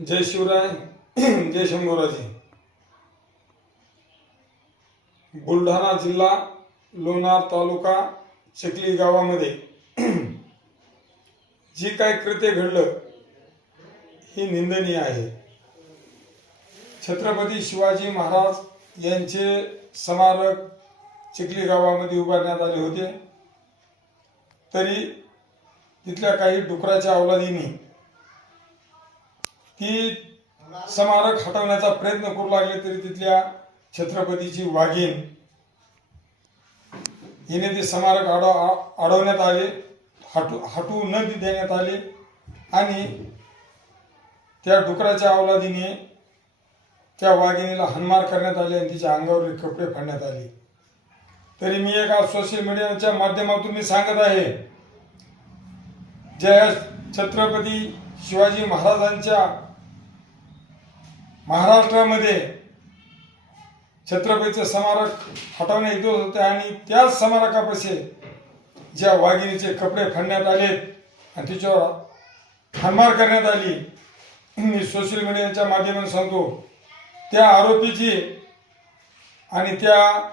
जय शिवराय, जय शंभूराजे। बुलढाणा जिल्हा लोणार तालुका चिखली गावामध्ये जी काय कृत्य घडलं ही निंदनीय आहे। छत्रपती शिवाजी महाराज यांचे स्मारक चिखली गावामध्ये उभारण्यात आले होते, तरी तिथल्या काही डुकराच्या अवलादीने ती स्मारक हटवण्याचा प्रयत्न करू लागले, तरी तिथल्या छत्रपतीची वाघीण हिने ते स्मारक अडवण्यात आले, हटवू न देण्यात आले आणि त्या डुकराच्या अवलादीने त्या वाघिणीला हाणमार करण्यात आली आणि तिच्या अंगावरील कपडे फाडण्यात आले। तरी मी एका सोशल मीडियाच्या माध्यमातून मी सांगत आहे, ज्या छत्रपती शिवाजी महाराजांच्या महाराष्ट्रामध्ये छत्रपतीचे स्मारक हटवण्यात येत होते आणि त्याच स्मारकापाशी ज्या वाघिणीचे कपडे फाडण्यात आले आणि तिच्यावर हाणमार करण्यात आली, मी सोशल मीडियाच्या माध्यमातून सांगतो, त्या आरोपीची आणि त्या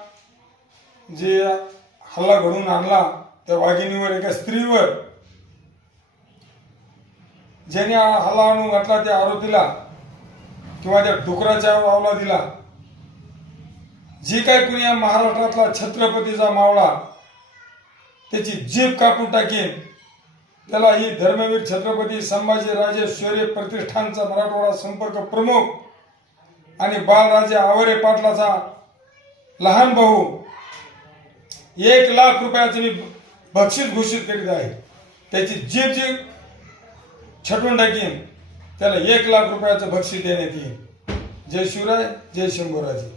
जे हल्ला घडवून आणला त्या वाघिणीवर, एका स्त्रीवर ज्याने हल्ला आणून घातला त्या आरोपीला किंवा त्या डुकराच्या अवलादीला, जी काय कुणी या महाराष्ट्रातला छत्रपतीचा मावळा त्याची जीभ कापून टाकेन, त्याला ही धर्मवीर छत्रपती संभाजीराजे शौर्य प्रतिष्ठानचा मराठवाडा संपर्क प्रमुख आणि बाळराजे आवरे पाटलाचा लहान भाऊ 1 लाख रुपयाचे मी बक्षीस घोषित करीत आहे। त्याची जीभ जी छटून टाकीन त्याला 1 लाख रुपयाचं बक्षीस देण्यात येईल। जय शिवराय, जय शंभूराजे।